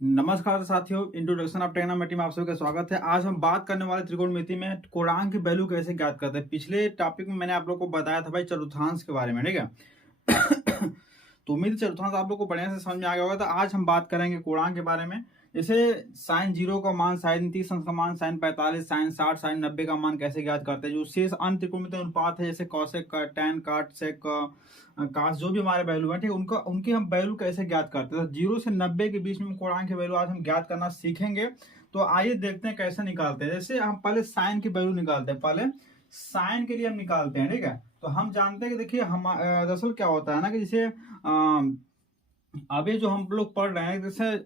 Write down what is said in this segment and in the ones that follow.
नमस्कार साथियों, introduction of trigonometry में आप सभी का स्वागत है। आज हम बात करने वाले त्रिकोणमिति में कोणांक की वैल्यू कैसे ज्ञात करते हैं। पिछले टॉपिक में मैंने आप लोगों को बताया था भाई चतुर्थांश के बारे में, ठीक है। तो उम्मीद चतुर्थांश आप लोग को बढ़िया से समझ में आ गया होगा। तो आज हम बात करेंगे कोणांक के बारे में। जैसे साइन 0 का मान, साइन 30 अंश का मान, साइन 45, साइन 60, साइन 90 का मान कैसे ज्ञात करते हैं। जो शेष अन्य त्रिकोणमितीय अनुपात है जैसे कॉसेक, टैन, काट, सेक, काश, जो भी हमारे वैल्यू है, ठीक है, उनकी हम वैल्यू कैसे ज्ञात करते हैं। तो 0 से 90 के बीच में कोणांक की वैल्यू आज हम ज्ञात करना सीखेंगे। तो आइए देखते हैं कैसे निकालते हैं। जैसे हम पहले साइन की वैल्यू निकालते हैं। पहले साइन के लिए हम निकालते हैं, ठीक है। तो हम जानते हैं कि देखिए हम दरअसल क्या होता है ना कि जैसे अभी जो हम लोग पढ़ रहे हैं, जैसे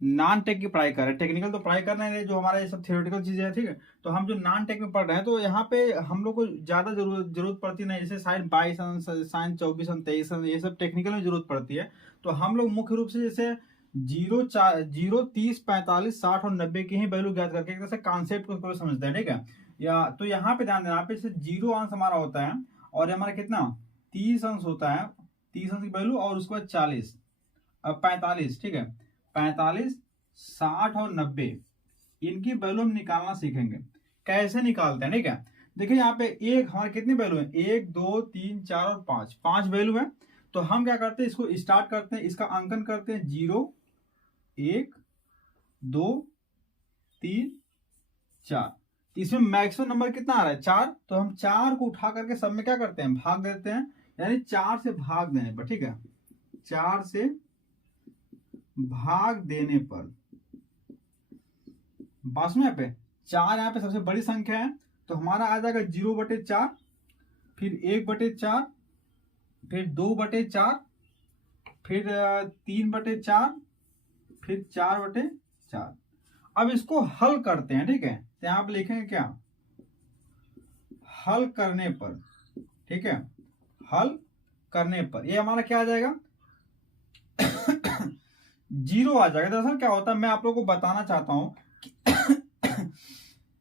नॉन टेक की पढ़ाई कर रहे हैं, टेक्निकल तो पढ़ाई कर रहे हैं, जो हमारा ये सब थियोरेटिकल चीजें हैं, ठीक है। तो हम जो नॉन टेक में पढ़ रहे हैं तो यहाँ पे हम लोग को ज्यादा जरूरत पड़ती नहीं। जैसे साइन 22, साइन 24, 23, ये सब टेक्निकल में जरूरत पड़ती है। तो हम लोग मुख्य रूप से जैसे 0, 30, 45, 60 और 90 की ही वैल्यू ज्ञात करके एक तरह से कॉन्सेप्ट को समझते हैं, ठीक है। या तो यहाँ पे ध्यान देना, यहाँ पे जैसे 0 अंश हमारा होता है और हमारा कितना 30 अंश होता है, 30 अंश की वैल्यू, और उसके बाद 40, 45, ठीक है। 45, 60 और 90 इनकी वैल्यू हम निकालना सीखेंगे। कैसे निकालते हैं, ठीक है। देखिए यहाँ पे एक हमारे कितनी वैल्यू है, 1, 2, 3, 4 और 5, 5 वैल्यू है। तो हम क्या करते हैं, इसको स्टार्ट करते हैं, इसका अंकन करते हैं 0, 1, 2, 3, 4। इसमें मैक्सिमम नंबर कितना आ रहा है, 4। तो हम 4 को उठा करके सब में क्या करते हैं, भाग देते हैं। यानी 4 से भाग देने पर, ठीक है, 4 से भाग देने पर बस में पे 4 यहाँ पे सबसे बड़ी संख्या है। तो हमारा आ जाएगा 0/4, फिर 1/4, फिर 2/4, फिर 3/4, फिर 4/4। अब इसको हल करते हैं, ठीक है। तो यहाँ पे लिखेंगे क्या, हल करने पर, ठीक है, हल करने पर ये हमारा क्या आ जाएगा 0 आ जाएगा। दरअसल क्या होता है, मैं आप लोगों को बताना चाहता हूं कि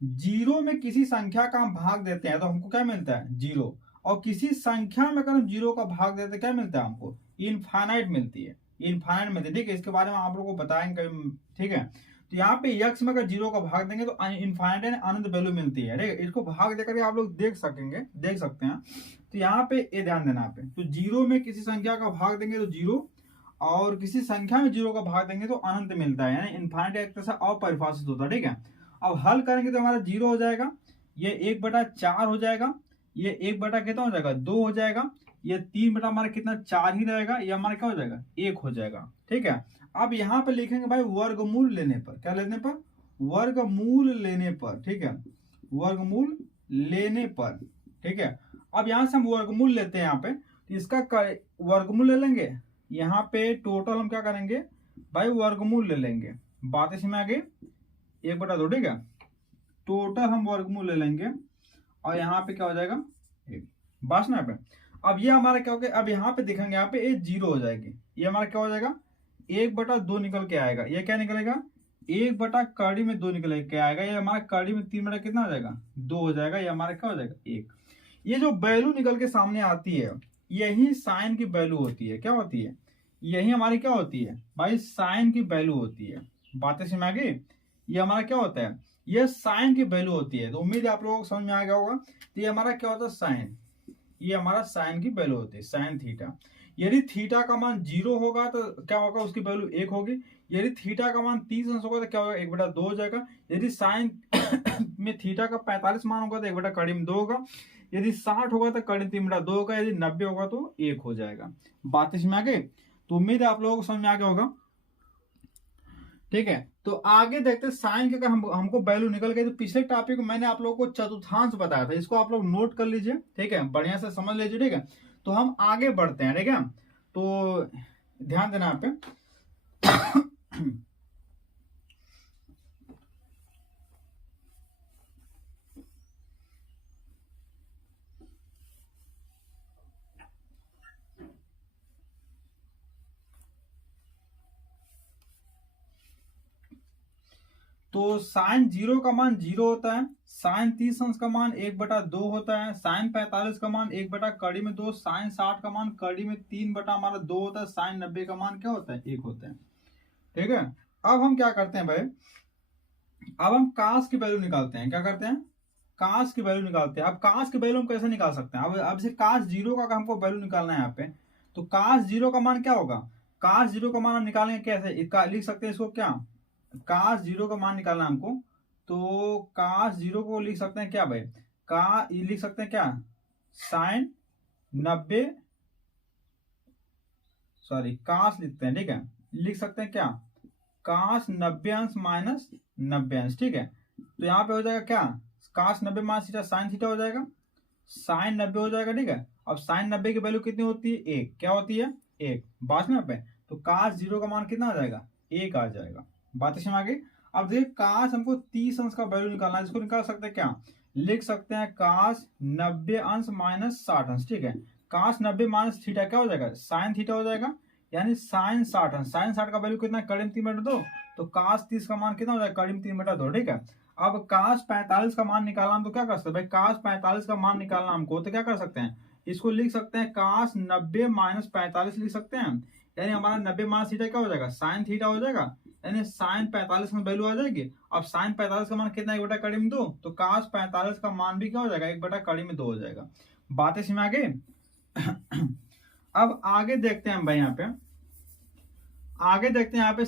0 में किसी संख्या का हम भाग देते हैं तो हमको क्या मिलता है, 0। और किसी संख्या में अगर हम 0 का भाग देते हैं क्या मिलता है हमको, इनफाइनाइट मिलती है, इनफाइनाइट मिलती है, ठीक है। इसके बारे में आप लोगों को बताएंगे, ठीक है। तो यहाँ पे x में अगर 0 का भाग देंगे तो इनफाइनाइट अनंत वैल्यू मिलती है, ठीक है। इसको भाग देकर के आप लोग देख सकते हैं। तो यहाँ पे ये ध्यान देना पे, तो 0 में किसी संख्या का भाग देंगे तो 0, और किसी संख्या में 0 का भाग देंगे तो अनंत मिलता है, यानी इनफाइनाइट एक तरह से अपरिभाषित होता है, ठीक है। अब हल करेंगे तो हमारा 0 हो जाएगा, ये 1/4 हो जाएगा, ये 1 कितना हो जाएगा, 2 हो जाएगा, ये 3 हमारा कितना 4 ही रहेगा, ये हमारा क्या हो जाएगा 1 हो जाएगा, ठीक है। अब यहाँ पे लिखेंगे भाई वर्गमूल लेने पर, क्या लेने पर, वर्गमूल लेने पर, ठीक है, वर्गमूल लेने पर, ठीक है। अब यहाँ से हम वर्गमूल लेते हैं, यहाँ पे तो इसका वर्गमूल ले लेंगे। यहाँ पे टोटल हम क्या करेंगे भाई, वर्गमूल ले लेंगे। बात इसमें आगे 1/2, ठीक है। टोटल हम वर्गमूल ले लेंगे और यहाँ पे क्या हो जाएगा 1, बस ना पे। अब ये हमारा क्या हो गया, अब यहाँ पे दिखेंगे, यहाँ पे ये 0 हो जाएगी, ये हमारा क्या हो जाएगा 1/2 निकल के आएगा। ये क्या निकलेगा, 1/2 में 2 निकल के आएगा। ये हमारा कड़ी में 3 कितना हो जाएगा 2 हो जाएगा। ये हमारा क्या हो जाएगा 1। ये जो वैल्यू निकल के सामने आती है यही साइन की वैल्यू होती है। क्या होती है, यही हमारी क्या होती है भाई, साइन की वैल्यू होती है। बातें समझ में आ गई। ये हमारा क्या होता है, ये साइन की वैल्यू होती है। तो उम्मीद है आप लोगों को समझ में आ गया होगा। तो ये हमारा क्या होता है साइन, ये हमारा साइन की वैल्यू होती है, साइन थीटा। यदि थीटा का मान 0 होगा तो क्या होगा, उसकी वैल्यू 1 होगी। यदि थीटा का मान 30 अंश होगा तो क्या होगा, 1/2 हो जाएगा। यदि साइन में थीटा का 45 मान होगा तो 1/2 होगा। यदि 60 होगा तो कड़ी 3/2 होगा। यदि 90 होगा तो 1 हो जाएगा। बात इसमें आ गई। तो उम्मीद है आप लोगों को समझ में आ गया होगा, ठीक है। तो आगे देखते हैं साइन के अगर हमको वैल्यू निकल गई तो पिछले टॉपिक में मैंने आप लोगों को चतुर्थांश बताया था, इसको आप लोग नोट कर लीजिए, ठीक है, बढ़िया से समझ लीजिए, ठीक है। तो हम आगे बढ़ते हैं, ठीक है। तो ध्यान देना आप पे। तो साइन 0 का मान 0 होता है, साइन 30 अंश का मान 1/2 होता है, साइन 45 का मान 1/2, साइन 60 का मान 3/2 होता है, साइन 90 का मान क्या होता है 1 होता है। ठीक है। अब हम क्या करते हैं भाई, अब हम काश की वैल्यू निकालते हैं। क्या करते हैं, काश की वैल्यू निकालते हैं। अब काश की वैल्यू हम कैसे निकाल सकते हैं, अब से काश जीरो का हमको वैल्यू निकालना है यहाँ पे, तो काश जीरो का मान क्या होगा, काश जीरो का मान हम निकालेंगे कैसे, लिख सकते हैं इसको क्या, काश जीरो का मान निकालना है हमको, तो काश जीरो को लिख सकते हैं क्या भाई, लिख सकते हैं क्या, साइन 90, सॉरी काश लिखते हैं, ठीक है, लिख सकते हैं क्या, काश 90 अंश माइनस 90 अंश, ठीक है। तो यहाँ पे हो जाएगा क्या, काश 90 माइनस थीटा साइन थीटा हो जाएगा, साइन 90 हो जाएगा, ठीक है। अब साइन 90 की वैल्यू कितनी होती है, एक, क्या होती है, एक, बात ना पे, तो काश जीरो का मान कितना आ जाएगा, एक आ जाएगा। बात समझ आ गई। अब देखिए काश हमको 30 अंश का वैल्यू निकालना है, इसको निकाल सकते हैं क्या, लिख सकते हैं काश 90 अंश माइनस 60 अंश, ठीक है। काश 90 माइनस थीटा क्या हो जाएगा, साइन थीटा हो जाएगा, यानी साइन 60 अंश, साइन 60 का वैल्यू कितना, करीब 3 बटा 2, तो काश 30 का मान कितना हो जाएगा, करीब 3 बटा 2, ठीक है। अब काश 45 का मान निकालना हम तो क्या कर सकते हैं भाई, काश 45 का मान निकालना हमको तो क्या कर सकते हैं, इसको लिख सकते हैं काश 90 माइनस 45 लिख सकते हैं, यानी हमारा 90 माइनस थीटा क्या हो जाएगा, साइन थीटा हो जाएगा, यानी साइन 45 में वैल्यू आ जाएगी। अब साइन 45 का मान कितना, 1 बटा कड़ी में 2, तो काश 45 का मान भी क्या हो जाएगा, 1 बटा कड़ी में 2 हो जाएगा। बातें समझ आ गई। अब आगे देखते हैं हम भाई, यहाँ पे आगे देखते हैं यहाँ पे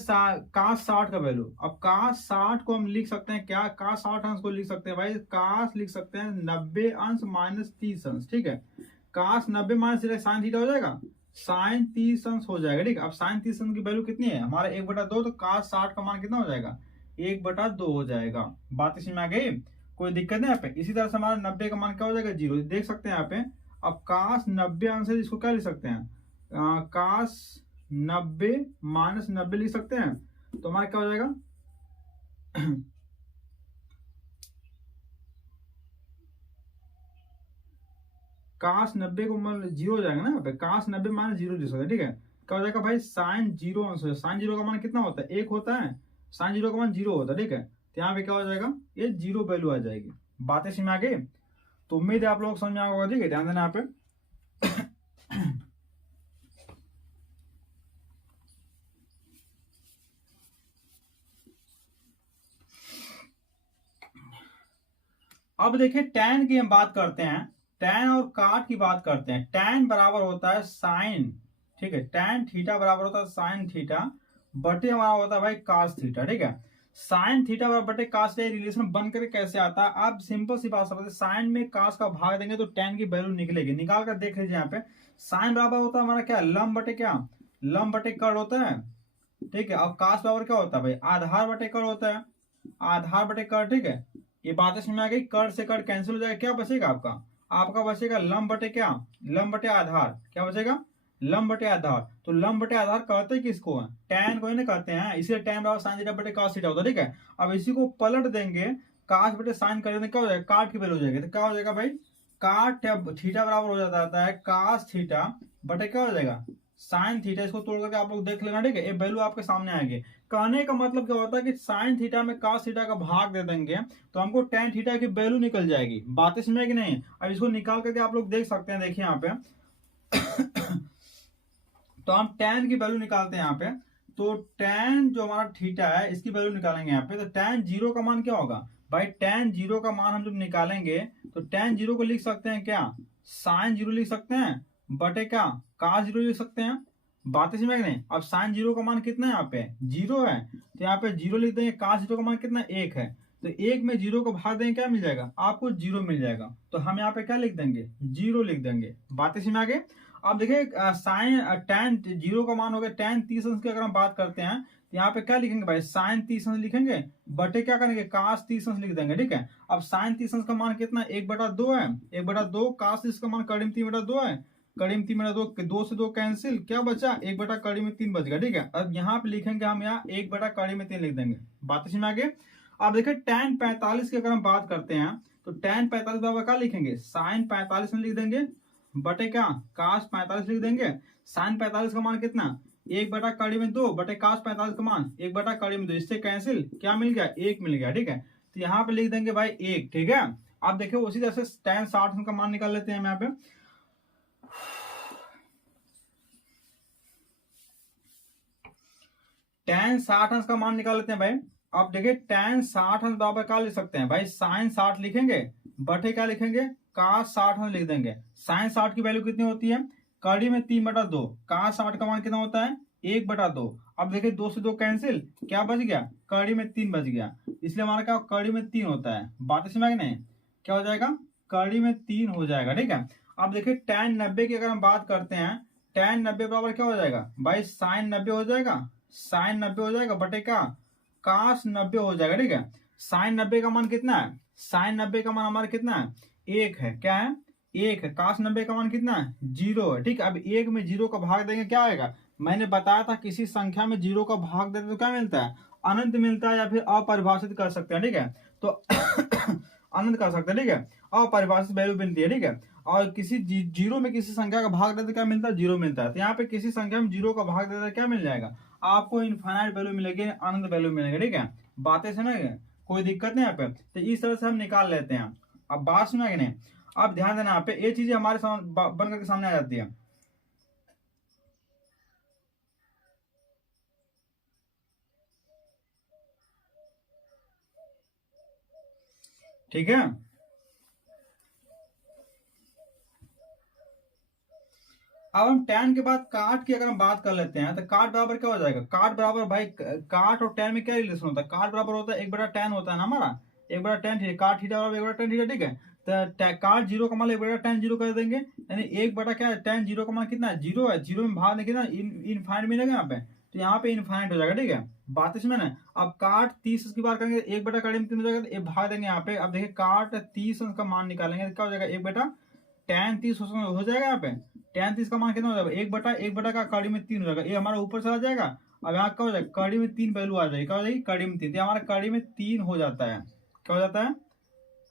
काश 60 का वैल्यू। अब काश 60 को हम लिख सकते हैं क्या, काश 60 अंश को लिख सकते हैं भाई, काश लिख सकते हैं 90 अंश माइनस 30 अंश, ठीक है। काश 90 माइनस साइन थीटा हो जाएगा, साइन 30 अंश हो जाएगा, ठीक है। अब साइन 30 अंश की वैल्यू कितनी है हमारा, 1 बटा 2, तो काश 60 का मान कितना हो जाएगा, 1 बटा 2 हो जाएगा। बात इसमें आ गई, कोई दिक्कत नहीं यहाँ पे। इसी तरह से हमारा 90 का मान क्या हो जाएगा, 0, देख सकते हैं यहाँ पे। अब काश 90 अंश है, इसको क्या लिख सकते हैं, काश 90 माइनस 90 लिख सकते हैं, तो हमारा क्या हो जाएगा, काश 90 को मतलब 0 हो जाएगा ना यहाँ पे, काश 90 माइनस 0 लिख सकते हैं, ठीक है। क्या हो जाएगा भाई, साइन 0 अंश है, साइन 0 का मान कितना होता है, 1 होता है, साइन 0 का मान 0 होता है, ठीक है। तो यहाँ पे क्या हो जाएगा, ये 0 वैल्यू आ जाएगी। बातें समझ में आ गई, तो उम्मीद है आप लोग समझ में आएगा, ठीक है, ध्यान देना यहाँ पे। अब देखिए टैन की हम बात करते हैं, टैन और काट की बात करते हैं। टैन बराबर होता है साइन, ठीक है, टैन थीटा बराबर होता है साइन थीटा बटे हमारा होता है भाई कास थीटा, ठीक है। साइन थीटा बराबर बटे कास थीटा रिलेशन बन करके कैसे आता है, आप सिंपल सी बात समझते, साइन में कास का भाग देंगे तो टैन की वैल्यू निकलेगी, निकाल कर देख लीजिए यहाँ पे। साइन बराबर होता है हमारा क्या, लंब बटे क्या, लंब बटे कर्ण होता है, ठीक है। अब कास बराबर क्या होता है भाई, आधार बटे कर्ण होता है, आधार बटे कर्ण, ठीक है। ये बातें समझ में आ गई, कर्ण से कर्ण कैंसिल हो जाएगा, क्या बचेगा आपका, आपका बचेगा लंब बटे क्या, लंब बटे आधार, क्या बचेगा, लंब बटे आधार। तो लंब बटे आधार कहते हैं किसको, टैन को ही ना कहते हैं, इसलिए टैन बराबर साइन थीटा बटे cos थीटा होता है, ठीक है। अब इसी को पलट देंगे, काश बटे साइन कर देंगे, क्या हो जाएगा, काट की वैल्यू हो जाएगी, तो क्या हो जाएगा भाई, काट थीटा बराबर हो जाता है काश थीटा बटे क्या हो जाएगा, साइन थीटा। इसको तोड़ करके आप लोग देख लेना, ठीक है, ये वैल्यू आपके सामने आएगी। कहने का मतलब क्या होता है कि साइन थीटा में कास थीटा का भाग दे देंगे तो हमको टेन थीटा की वैल्यू निकल जाएगी। बातें समझे कि नहीं, अब इसको निकाल करके आप लोग देख सकते हैं, देखिए यहाँ पे। तो हम टेन की वैल्यू निकालते हैं यहाँ पे, तो टेन जो हमारा थीटा है इसकी वैल्यू निकालेंगे यहाँ पे, तो टेन जीरो का मान क्या होगा भाई, टेन जीरो का मान हम जब निकालेंगे तो टेन जीरो को लिख सकते हैं क्या, साइन जीरो लिख सकते हैं बटे क्या, कास जीरो लिख सकते हैं। बातें समझ में नहीं। अब साइन जीरो का मान कितना है, यहाँ पे जीरो है, तो यहाँ पे जीरो लिख देंगे, कास जीरो का मान कितना, 1 है, तो 1 में जीरो को भाग देंगे क्या मिल जाएगा, आपको 0 मिल जाएगा, तो हम यहाँ पे क्या लिख देंगे, 0 लिख देंगे। बातें समझ में आ गई। अब देखिए साइन टेन जीरो का मान हो गया, टेन 30 अंश की अगर हम बात करते हैं तो यहाँ पे क्या लिखेंगे भाई, साइन 30 अंश लिखेंगे बटे क्या करेंगे, कास 30 अंश लिख देंगे, ठीक है। अब साइन 30 अंश का मान कितना, 1 बटा 2 है, 1 बटा 2, कास 30 का मान करीब 3 बटा 2 है, करीब 3 बटा 2, 2 से 2 कैंसिल, क्या बचा, 1 बटा कड़ी में 3 बच गया, ठीक है। अब यहाँ पे लिखेंगे हम, यहाँ 1 बटा कड़ी में 3 लिख देंगे। बात समझ में आ गई। अब देखिए tan 45 की अगर हम बात करते हैं तो tan 45 बराबर क्या लिखेंगे, साइन 45 में लिख देंगे बटे क्या, कास 45 लिख देंगे। साइन 45 का मान कितना, 1 बटा कड़ी में 2 बटे कास 45 का मान 1 बटा कड़ी में 2, इससे कैंसिल, क्या मिल गया, 1 मिल गया, ठीक है। तो यहाँ पे लिख देंगे भाई 1, ठीक है। अब देखिए उसी तरह से tan 60 का मान निकाल लेते हैं हम यहाँ पे। tan 60 अंश का मान निकाल लेते हैं भाई। अब देखिए tan 60 अंश बराबर क्या लिख सकते हैं भाई, sin 60 लिखेंगे बटे क्या लिखेंगे, cos 60 अंश लिख देंगे। sin 60 की वैल्यू कितनी होती है, कड़ी में 3/2, cos 60 का मान कितना होता है 1/2। अब देखिए 2 से 2 कैंसिल, क्या बच गया, कड़ी में 3 बच गया, इसलिए हमारा क्या कड़ी में 3 होता है। बात इसमें है कि नहीं, क्या हो जाएगा, कड़ी में 3 हो जाएगा। ठीक है, अब देखिए tan 90 की अगर हम बात करते हैं, tan 90 बराबर क्या हो जाएगा भाई, sin 90 हो जाएगा, sin 90 हो जाएगा बटे का cos 90 हो जाएगा। ठीक है, sin 90 का मान कितना है, sin 90 का मान हमारा कितना है, 1 है, क्या है 1 है। cos 90 का मान कितना है, 0 है। ठीक है, अब 1 में 0 का भाग देंगे क्या आएगा, मैंने बताया था किसी संख्या में 0 का भाग देते तो क्या मिलता है, अनंत मिलता है, या फिर अपरिभाषित कर सकते हैं। ठीक है, तो अनंत कर सकते हैं। ठीक है, अपरिभाषित वैल्यू मिलती है। ठीक है, और किसी जीरो में किसी संख्या का भाग देते क्या मिलता है, 0 मिलता है। तो यहाँ पे किसी संख्या में 0 का भाग देते क्या मिल जाएगा, आपको इनफाइनाइट वैल्यू मिलेगी, अनंत वैल्यू मिलेगी। ठीक है, बातें सुनेंगे, कोई दिक्कत नहीं यहाँ पे। तो इस तरह से हम निकाल लेते हैं। अब बात सुना कि नहीं, अब ध्यान देना यहाँ पे, ये चीजें हमारे बन करके सामने आ जाती है। ठीक है, अब हम tan के बाद काट की अगर हम बात कर लेते हैं, तो काट बराबर क्या हो जाएगा, काट बराबर भाई, काट और tan में क्या रिलेशन होता है, काट बराबर होता है 1/tan होता है ना हमारा, 1/tan थीटा, काट थीटा बराबर 1/tan थीटा। ठीक है, तो काट 0 का मान 1/tan 0 कर देंगे, यानी 1 क्या है, tan 0 का मान कितना है, 0 है, 0 में भाग देंगे ना, इनफाइनाइट मिलेगा यहाँ पे, तो यहाँ पे इनफाइनाइट हो जाएगा। ठीक है, बात इसमें ना, अब काट 30 की बात करेंगे, 1/3 हो जाएगा, तो एक भाग देंगे यहाँ पे। अब देखिए काट 30 का मान निकालेंगे तो क्या हो जाएगा, 1/tan 30 हो जाएगा यहाँ पे। tan 30 का मान कितना हो जाएगा, 1/1 का कड़ी में 3 हो जाएगा, ये हमारा ऊपर चला जाएगा। अब यहाँ क्या हो जाएगा, कड़ी में 3 वैल्यू आ जाएगी, क्या हो जाएगी, कड़ी में 3, तो हमारा कड़ी में 3 हो जाता है, क्या हो जाता है,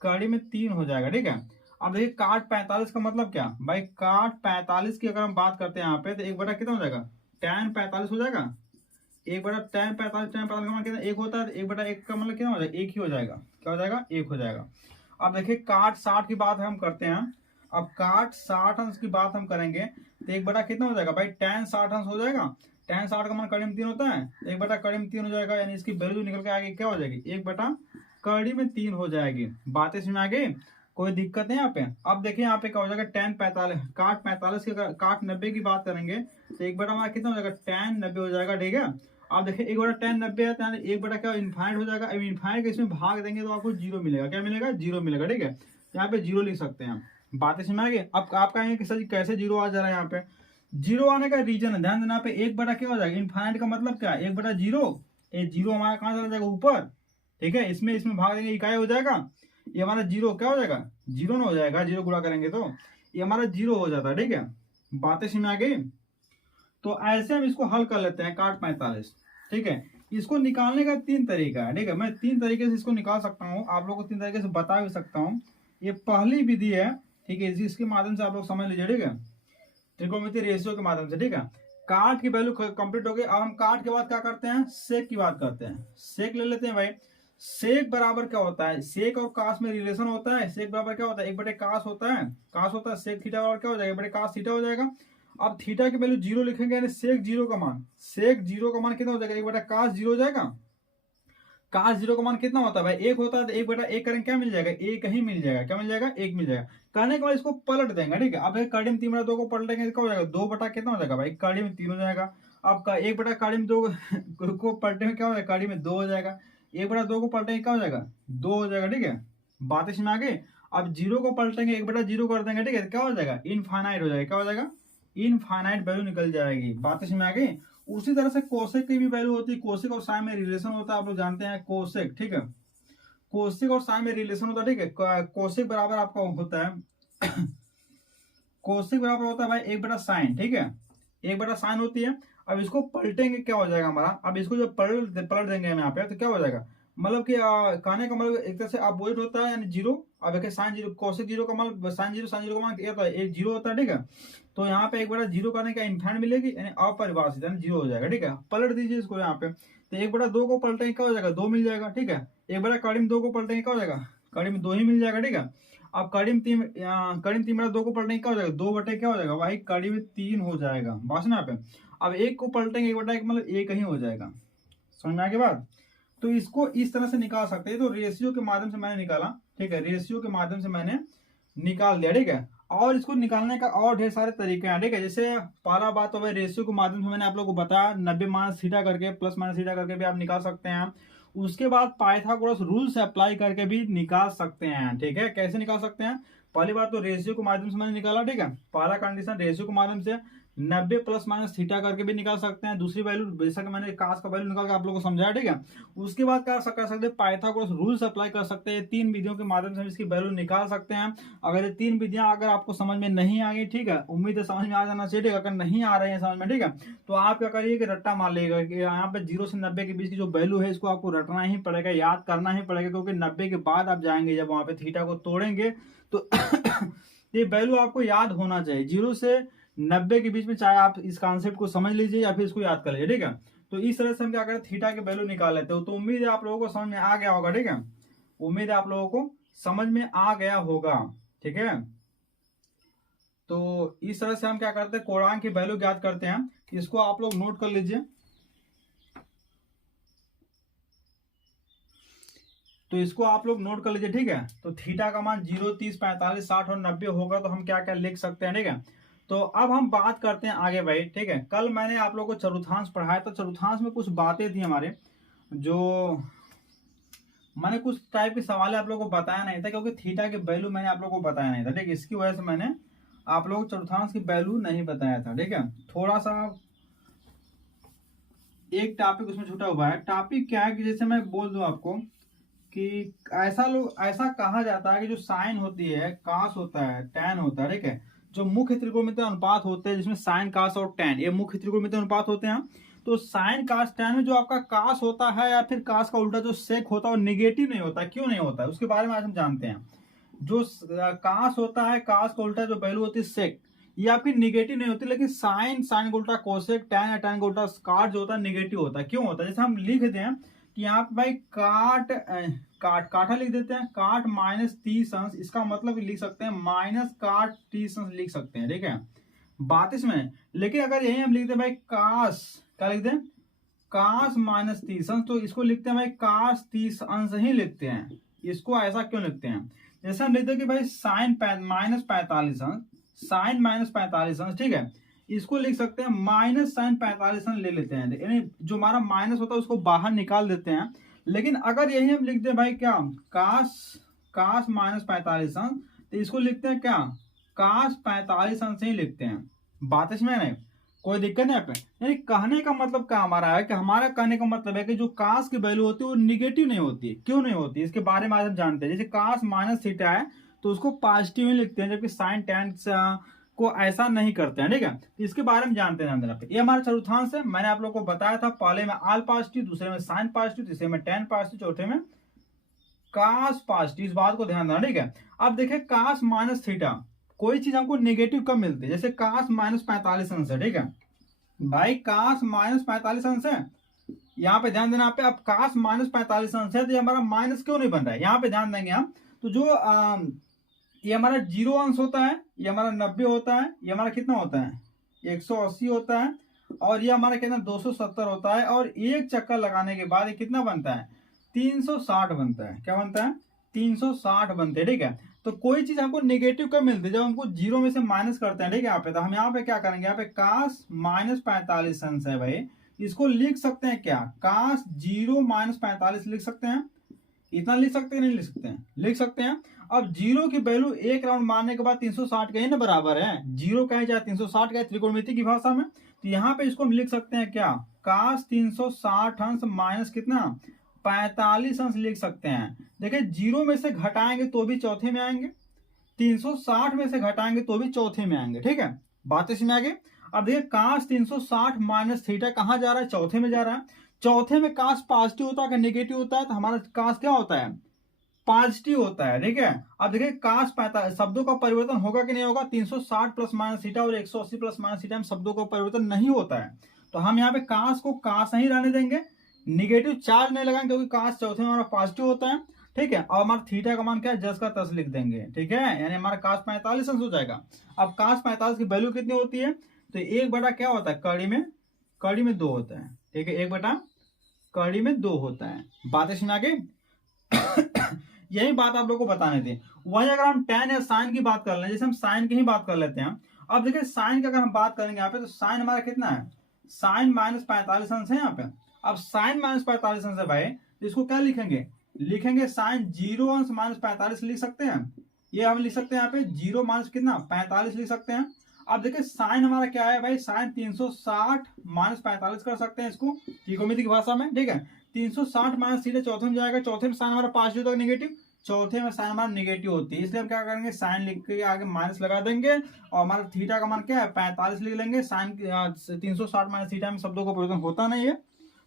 कड़ी में 3 हो जाएगा। ठीक है, अब देखिए काट 45 का मतलब क्या भाई, काट 45 की अगर हम बात करते हैं यहाँ पे, तो 1 कितना हो जाएगा, tan 45 हो जाएगा, 1/tan 45, tan 45 का मान कितना 1 होता है, तो 1/1 का मतलब कितना हो जाएगा, 1 ही हो जाएगा, क्या हो जाएगा, 1 हो जाएगा। अब देखिए काट 60 की बात हम करते हैं, अब काट 60 अंश की बात हम करेंगे, तो 1 कितना हो जाएगा भाई, tan 60 अंश हो जाएगा, tan 60 का मान कड़ी में 3 होता है, 1 कड़ी में 3 हो जाएगा, यानी इसकी वैल्यू निकल के आगे क्या हो जाएगी, 1 कड़ी में 3 हो जाएगी। बातें समझ में आ गई, कोई दिक्कत नहीं यहाँ पे। अब देखिए यहाँ पे क्या हो जाएगा, tan 45, काट 45 की काट 90 की बात करेंगे, तो 1 हमारा कितना हो जाएगा, tan 90 हो जाएगा। ठीक है, अब देखिए 1/tan 90 है, तो 1 क्या इनफाइनाइट हो जाएगा। अब इनफाइनाइट इसमें भाग देंगे तो आपको 0 मिलेगा, क्या मिलेगा, 0 मिलेगा। ठीक है, यहाँ पे 0 लिख सकते हैं। बातें समझ आ गई। अब आप कहेंगे कि सर जी कैसे 0 आ जा रहा है, यहाँ पे 0 आने का रीजन है, ध्यान देना, यहाँ पे 1 क्या हो जाएगा, इनफाइनाइट का मतलब क्या है, 1/0, ये 0 हमारा कहाँ चला जाएगा, ऊपर। ठीक है, इसमें भाग देंगे, इकाई हो जाएगा, ये हमारा 0 क्या हो जाएगा, 0 ना हो जाएगा, 0 गुणा करेंगे तो ये हमारा 0 हो जाता है। ठीक है, बातें समझ आ गई। तो ऐसे हम इसको हल कर लेते हैं, काट 45। ठीक है, इसको निकालने का 3 तरीका है। ठीक है, मैं 3 तरीके से इसको निकाल सकता हूँ, आप लोगों को 3 तरीके से बता भी सकता हूँ। ये पहली विधि है, ठीक है, इसके माध्यम से आप लोग समझ लीजिए। ठीक है, त्रिकोणमितीय रेशियो के माध्यम से। ठीक है, काट की वैल्यू कंप्लीट हो गई। अब हम काट के बाद क्या करते हैं, सेक की बात करते हैं, सेक ले लेते हैं भाई। सेक बराबर क्या होता है, सेक और कास में रिलेशन होता है, सेक बराबर क्या होता है, 1/कास होता है, कास होता है, सेक थीटा बराबर क्या हो जाएगा, 1/कास थीटा हो जाएगा। अब थीटा की वैल्यू 0 लिखेंगे, यानी सेक 0 का मान, सेक 0 का मान कितना हो जाएगा, 1/कास 0 हो जाएगा। कास 0 का मान कितना होता है भाई, 1 होता है, तो 1/1 करेंगे क्या मिल जाएगा, 1 ही मिल जाएगा, क्या मिल जाएगा, 1 मिल जाएगा। करने के बाद इसको पलट देंगे। ठीक है, अब कड़ी में 3/2 को पलटेंगे तो क्या हो जाएगा, 2 कितना हो जाएगा भाई, कड़ी में 3 हो जाएगा। अब 1/कड़ी में 2 को पलटे में क्या हो जाएगा, कड़ी में 2 हो जाएगा, 1/2 को पलटेंगे क्या हो जाएगा, 2 हो जाएगा। ठीक है, बात इसमें आ गई। अब 0 को पलटेंगे, 1/0 कर देंगे, ठीक है, क्या हो जाएगा, इनफाइनाइट हो जाएगा, क्या हो जाएगा, इनफाइनाइट वैल्यू निकल जाएगी। बात इसमें आ गई। उसी तरह से कोसेक की भी वैल्यू होती है, कोसेक और साइन में रिलेशन होता है, आप लोग जानते हैं कोसेक। ठीक है, कोसेक और साइन में रिलेशन होता है। ठीक है, कोसेक बराबर आपका होता है कोसेक बराबर होता है भाई 1/साइन। ठीक है, 1/साइन होती है। अब इसको पलटेंगे क्या हो जाएगा हमारा, अब इसको जो पलट देंगे हम यहाँ पे, तो क्या हो जाएगा, मतलब कि कहने का मतलब एक तरह से अपोजिट होता है, यानी 0। अब देखिए साइन 0, कोसेक 0 का मतलब साइन 0, साइन 0 का मतलब होता है 1 0 होता है। ठीक है, तो यहाँ पे 1/0 करने का इनफाइनाइट मिलेगी, यानी अपरिभाषित, यानी 0 हो जाएगा। ठीक है, पलट दीजिए इसको यहाँ पे, तो 1/2 को पलटेंगे क्या हो जाएगा, 2 मिल जाएगा। ठीक है, 1/कड़ी में 2 को पलटेंगे क्या हो जाएगा, कड़ी में 2 ही मिल जाएगा। ठीक है, अब कड़ी में 3/2 को पलटेंगे क्या हो जाएगा, 2 क्या हो जाएगा भाई, कड़ी में 3 हो जाएगा। बस ना पे अब 1 को पलटेंगे, 1/1 मतलब 1 ही हो जाएगा। समझ में आ गई बात। तो इसको इस तरह से निकाल सकते हैं, तो रेशियो के माध्यम से मैंने निकाला, ठीक है, रेशियो के माध्यम से मैंने निकाल दिया, ठीक है। और इसको निकालने का और ढेर सारे तरीके हैं, ठीक है। जैसे पहला बात तो भाई रेशियो के माध्यम से मैंने आप लोगों को बताया 90 माइनस थीटा करके, प्लस माइनस थीटा करके भी आप निकाल सकते हैं। उसके बाद पाइथागोरस रूल से अप्लाई करके भी निकाल सकते हैं, ठीक है। कैसे निकाल सकते हैं, पहली बात तो रेशियो के माध्यम से मैंने निकाला, ठीक है। पहला कंडीशन रेशियो के माध्यम से 90 प्लस माइनस थीटा करके भी निकाल सकते हैं। दूसरी वैल्यू बेशक मैंने कास का वैल्यू निकाल के आप लोगों को समझाया, ठीक है। उसके बाद क्या कर सकते हैं, पाइथागोरस रूल से अप्लाई कर सकते हैं। 3 विधियों के माध्यम से हम इसकी वैल्यू निकाल सकते हैं। अगर ये 3 विधियां अगर आपको समझ में नहीं आ गई, ठीक है, उम्मीद है समझ में आ जाना चाहिए, ठीक है। अगर नहीं आ रहे हैं समझ में, ठीक है, तो आप क्या करिए कि रट्टा मार लेगा कि यहाँ पे 0 से 90 के बीच की जो वैल्यू है इसको आपको रटना ही पड़ेगा, याद करना ही पड़ेगा, क्योंकि 90 के बाद आप जाएंगे जब वहां पे थीटा को तोड़ेंगे तो ये वैल्यू आपको याद होना चाहिए। 0 से 90 के बीच में, चाहे आप इस कॉन्सेप्ट को समझ लीजिए या फिर इसको याद कर लीजिए, ठीक है। तो इस तरह से हम क्या करें, थीटा के वैल्यू निकाल लेते हो। तो उम्मीद है आप लोगों को समझ में आ गया होगा, ठीक है। उम्मीद है आप लोगों को समझ में आ गया होगा, ठीक है। तो इस तरह से हम क्या करते हैं, कोणांक की वैल्यू ज्ञात करते हैं। इसको आप लोग नोट कर लीजिए। तो इसको आप लोग नोट कर लीजिए, ठीक है। तो थीटा का मान 0, 30, 45, 60 और 90 होगा, तो हम क्या क्या लिख सकते हैं, ठीक है। तो अब हम बात करते हैं आगे भाई, ठीक है। कल मैंने आप लोगों को चतुर्थांश पढ़ाया, तो चतुर्थांश में कुछ बातें थी हमारे, जो मैंने कुछ टाइप के सवाल आप लोगों को बताया नहीं था, क्योंकि थीटा के वैल्यू मैंने आप लोगों को बताया नहीं था, ठीक है। इसकी वजह से मैंने आप लोगों को चतुर्थांश की वैल्यू नहीं बताया था, ठीक है। थोड़ा सा एक टॉपिक उसमें छूटा हुआ है। टॉपिक क्या है कि जैसे मैं बोल दूं आपको कि ऐसा कहा जाता है कि जो साइन होती है, कास होता है, टैन होता है, ठीक है, जो मुख्य त्रिकोणमितीय अनुपात होते हैं, जिसमें साइन, कास और टैन ये मुख्य त्रिकोणमितीय अनुपात होते हैं। तो साइन, कास, टैन में जो आपका कास होता है या फिर कास का उल्टा जो सेक होता है वो निगेटिव नहीं होता। क्यों नहीं होता है उसके बारे में आज हम जानते हैं। जो कास होता है, कास का उल्टा जो वैल्यू होती है सेक, ये आपकी निगेटिव नहीं होती। लेकिन साइन, साइन का उल्टा कोसेक, टैन या टैन का उल्टा काट जो होता है निगेटिव होता है। क्यों होता है, जैसे हम लिख देते हैं कि यहाँ पे भाई काठा लिख देते हैं, काट माइनस 30 अंश, इसका मतलब लिख सकते हैं माइनस काट 30 अंश लिख सकते हैं, ठीक है, बात इसमें। लेकिन अगर यही हम लिखते हैं भाई कास, क्या लिखते हैं, कास माइनस 30 अंश, तो इसको लिखते हैं भाई कास 30 अंश ही लिखते हैं। इसको ऐसा क्यों लिखते हैं, जैसे हम लिखते हैं कि भाई साइन माइनस 45 अंश, साइन माइनस 45 अंश, ठीक है, इसको लिख सकते हैं माइनस साइन 45 अंश ले लेते हैं, यानी जो हमारा माइनस होता है उसको बाहर निकाल देते हैं। लेकिन अगर यही हम लिखते हैं भाई क्या, कास माइनस 45 अंश, तो इसको लिखते हैं क्या, कास 45 अंश ही लिखते हैं। बात इसमें नहीं, कोई दिक्कत नहीं पे। यानी कहने का मतलब क्या हमारा है कि हमारा कहने का मतलब है कि जो कास की वैल्यू होती है वो निगेटिव नहीं होती है। क्यों नहीं होती, इसके बारे में आज हम जानते हैं। जैसे कास माइनस थीटा है तो उसको पॉजिटिव ही लिखते हैं, जबकि साइन टैन को ऐसा नहीं करते हैं, ठीक है। तो इसके बारे में जानते हैं। ये हमारा चतुर्थांश है, मैंने आप लोग को बताया था, पहले में आल पॉजिटिव, दूसरे में साइन पॉजिटिव, तीसरे में टैन पॉजिटिव, चौथे में कास पॉजिटिव। इस बात को ध्यान देना, ठीक है। अब देखिए कास माइनस थीटा, कोई चीज हमको नेगेटिव कब मिलती है, जैसे कास माइनस 45 अंश है, ठीक है भाई, कास माइनस 45 अंश है, यहाँ पे ध्यान देना पे। अब कास माइनस 45 अंश है तो ये हमारा माइनस क्यों नहीं बन रहा है, यहाँ पे ध्यान देंगे हम। तो जो ये हमारा 0 अंश होता है, ये हमारा 90 होता है, ये हमारा कितना होता है 180 होता है, और ये हमारा कितना 270 होता है, और एक चक्कर लगाने के बाद ये कितना बनता है 360 बनता है। क्या बनता है 360 बनते हैं, ठीक है। तो कोई चीज हमको नेगेटिव कब मिलती है, जब हमको 0 में से माइनस करते हैं, ठीक है। यहाँ पे तो हम यहाँ पे क्या करेंगे, यहाँ पे कास माइनस 45 अंश है भाई, इसको लिख सकते हैं क्या, कास 0 माइनस 45 लिख सकते हैं। इतना लिख सकते हैं, नहीं लिख सकते हैं, लिख सकते हैं। अब 0 की वैल्यू एक राउंड मारने के बाद 360 के ना बराबर है, 0 कहे चाहे 360 कहे त्रिकोणमिति की भाषा में। तो यहाँ पे इसको हम लिख सकते हैं क्या, कास 360 अंश माइनस कितना 45 अंश लिख सकते हैं। देखिए 0 में से घटाएंगे तो भी चौथे में आएंगे, 360 में से घटाएंगे तो भी चौथे में आएंगे, ठीक है, बात इसमें आगे। अब देखिए कास 360 माइनस थीटा कहाँ जा रहा है, चौथे में जा रहा है। चौथे में कास पॉजिटिव होता है, नेगेटिव होता है, तो हमारा कास क्या होता है पॉजिटिव होता है, ठीक है। अब देखिए कास 45 शब्दों का परिवर्तन होगा कि नहीं होगा, 360 प्लस माइनस थीटा और 180 प्लस माइनस थीटा में शब्दों का परिवर्तन नहीं होता है। तो हम यहाँ पे कास को कास नहीं रहने देंगे, निगेटिव चार्ज नहीं लगाएंगे, क्योंकि कास चौथे में हमारा पॉजिटिव होता है, ठीक है। और हमारा थीटा का मान क्या है, जस का तस लिख देंगे, ठीक है, यानी हमारा कास 45 अंश हो जाएगा। अब कास 45 की वैल्यू कितनी होती है, तो 1 बटा क्या होता है, कड़ी में 2 होता है, ठीक है, 1 बटा कड़ी में 2 होता है। बातें सुना के यही बात आप लोग को बताने थे। वही अगर हम tan या साइन की बात कर लें, जैसे हम साइन की ही बात कर लेते हैं। अब देखिए साइन की अगर हम बात करेंगे यहाँ पे, तो साइन हमारा कितना है, साइन -45 अंश है यहाँ पे। अब साइन -45 अंश है भाई, तो इसको क्या लिखेंगे, लिखेंगे साइन 0 अंश -45 लिख सकते हैं। ये हम लिख सकते हैं यहाँ पे 0 माइनस कितना 45 लिख सकते हैं। अब देखिए साइन हमारा क्या है भाई, साइन 360 -45 कर सकते हैं इसको त्रिकोणमिति की भाषा में, ठीक है। 360 माइनस सीधे चौथे में जाएगा, चौथे में साइन हमारा पॉजिटिव तक नेगेटिव, चौथे में साइन हमारा नेगेटिव होती है, इसलिए हम क्या करेंगे, साइन लिख के आगे माइनस लगा देंगे और हमारा थीटा का मान क्या है 45 लिख लेंगे। साइन 360 माइनस थीटा में शब्दों का परिवर्तन होता नहीं है,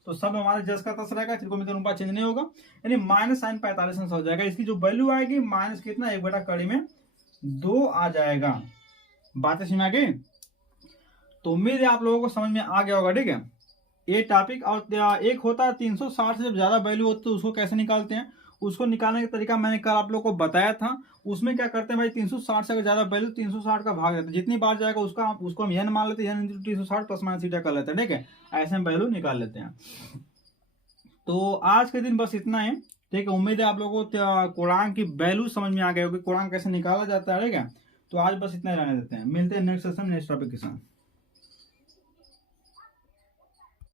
तो सब हमारे जस का तस रहेगा, त्रिकोणमिति अनुपात चेंज नहीं होगा, यानी माइनस साइन 45 अंश हो जाएगा। इसकी जो वैल्यू आएगी माइनस कितना 1/कड़ी में 2 आ जाएगा। बातें सुना के, तो उम्मीद है आप लोगों को समझ में आ गया होगा, ठीक है ये टॉपिक। और एक होता है 360 से जब ज्यादा वैल्यू होती है तो उसको कैसे निकालते हैं, उसको निकालने का तरीका मैंने कल आप लोगों को बताया था। उसमें क्या करते हैं भाई, 360 से अगर ज्यादा वैल्यू 360 का भाग देते हैं, जितनी बार जाएगा उसको हम n मान लेते हैं, 360 प्लस माइनस थीटा कर लेते हैं, ठीक है ऐसे हम वैल्यू निकाल लेते हैं। तो आज के दिन बस इतना है, ठीक है। उम्मीद है आप लोगों को कोणांक की वैल्यू समझ में आ गया होगी, कोणांक कैसे निकाला जाता है, ठीक है। तो आज बस इतना ही रहने देते हैं, मिलते हैं नेक्स्ट सेशन नेक्स्ट टॉपिक के साथ।